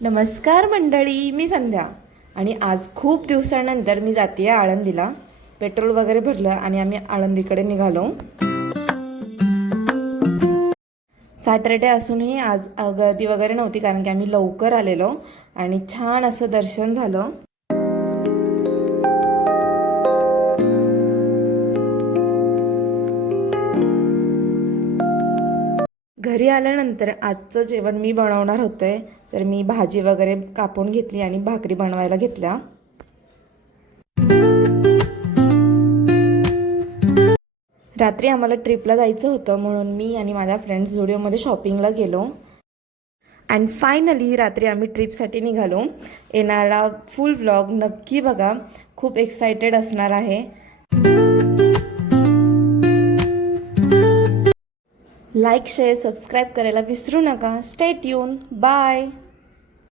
नमस्कार मंडळी, मी संध्या आणि आज खूप दिवसानंतर मी जाते आहे आळंदीला. पेट्रोल वगैरे भरलं आणि आम्ही आळंदीकडे निघालो. सॅटरडे असूनही आज गर्दी वगैरे नव्हती कारण की आम्ही लवकर आलेलो आणि छान असं दर्शन झालं. घरी आल्यानंतर आजचं जेवण मी बनवणार होते, तर मी भाजी वगैरे कापून घेतली आणि भाकरी बनवायला घेतल्या. रात्री आम्हाला ट्रिपला जायचं होतं म्हणून मी आणि माझ्या फ्रेंड्स झुडिओमध्ये शॉपिंगला गेलो. अँड फायनली रात्री आम्ही ट्रिपसाठी निघालो. येणारा फुल व्लॉग नक्की बघा, खूप एक्सायटेड असणार आहे. लाईक शेअर सबस्क्राईब करायला विसरू नका. Stay tune. बाय.